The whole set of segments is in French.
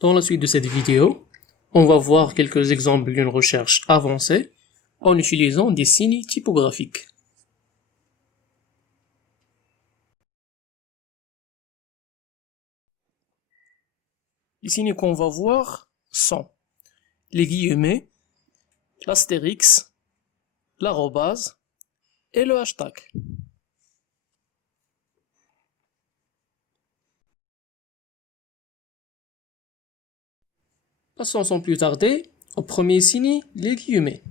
Dans la suite de cette vidéo, on va voir quelques exemples d'une recherche avancée en utilisant des signes typographiques. Les signes qu'on va voir sont les guillemets, l'astérix, l'arrobase et le hashtag. Passons sans plus tarder au premier signe, les guillemets,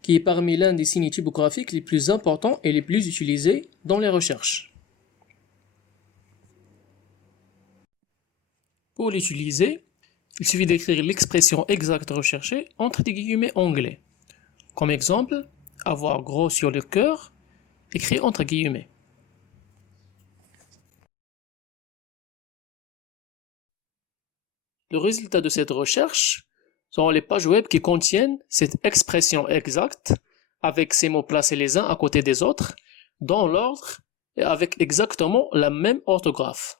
qui est parmi l'un des signes typographiques les plus importants et les plus utilisés dans les recherches. Pour l'utiliser, il suffit d'écrire l'expression exacte recherchée entre des guillemets anglais. Comme exemple, avoir gros sur le cœur, écrit entre guillemets. Le résultat de cette recherche sont les pages web qui contiennent cette expression exacte avec ces mots placés les uns à côté des autres, dans l'ordre et avec exactement la même orthographe.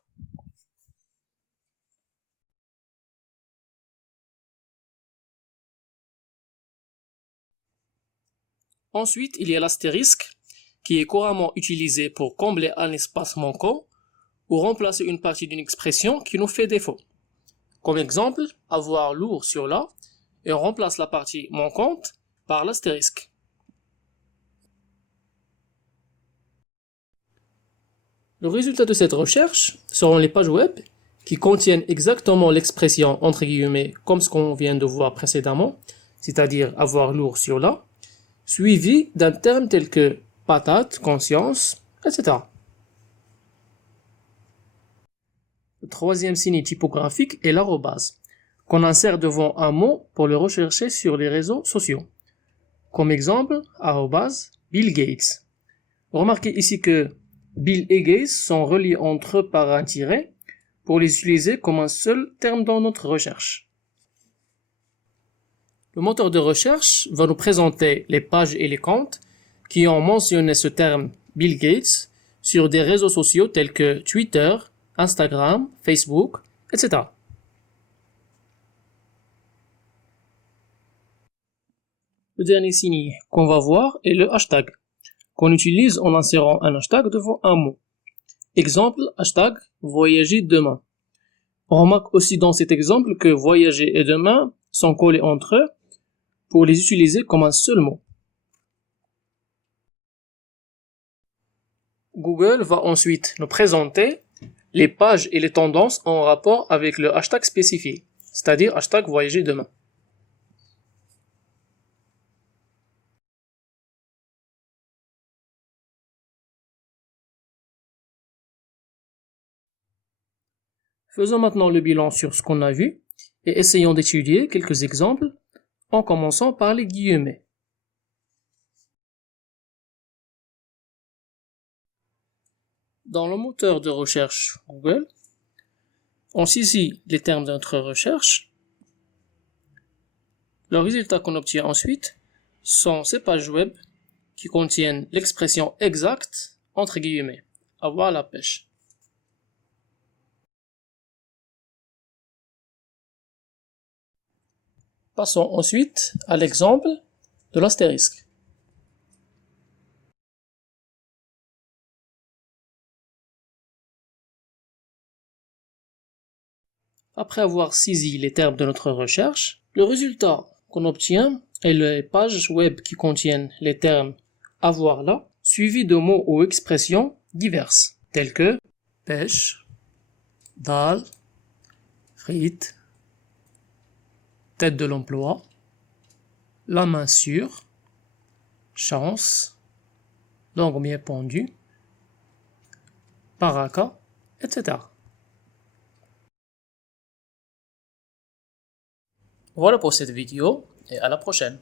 Ensuite, il y a l'astérisque, qui est couramment utilisé pour combler un espace manquant ou remplacer une partie d'une expression qui nous fait défaut. Comme exemple, avoir lourd sur la, et on remplace la partie manquante par l'astérisque. Le résultat de cette recherche seront les pages web qui contiennent exactement l'expression entre guillemets comme ce qu'on vient de voir précédemment, c'est-à-dire avoir lourd sur la, suivi d'un terme tel que patate, conscience, etc. Le troisième signe typographique est l'arrobase, qu'on insère devant un mot pour le rechercher sur les réseaux sociaux. Comme exemple, arrobase Bill Gates. Remarquez ici que Bill et Gates sont reliés entre eux par un tiret pour les utiliser comme un seul terme dans notre recherche. Le moteur de recherche va nous présenter les pages et les comptes qui ont mentionné ce terme Bill Gates sur des réseaux sociaux tels que Twitter, Instagram, Facebook, etc. Le dernier signe qu'on va voir est le hashtag, qu'on utilise en insérant un hashtag devant un mot. Exemple, hashtag voyager demain. On remarque aussi dans cet exemple que voyager et demain sont collés entre eux pour les utiliser comme un seul mot. Google va ensuite nous présenter les pages et les tendances en rapport avec le hashtag spécifié, c'est-à-dire hashtag voyager demain. Faisons maintenant le bilan sur ce qu'on a vu et essayons d'étudier quelques exemples en commençant par les guillemets. Dans le moteur de recherche Google, on saisit les termes de notre recherche. Le résultat qu'on obtient ensuite sont ces pages web qui contiennent l'expression exacte entre guillemets, avoir la pêche. Passons ensuite à l'exemple de l'astérisque. Après avoir saisi les termes de notre recherche, le résultat qu'on obtient est les pages web qui contiennent les termes avoir là, suivis de mots ou expressions diverses, tels que pêche, dalle, frites, tête de l'emploi, la main sûre, chance, langue bien pendue, paraka, etc. Voilà pour cette vidéo et à la prochaine.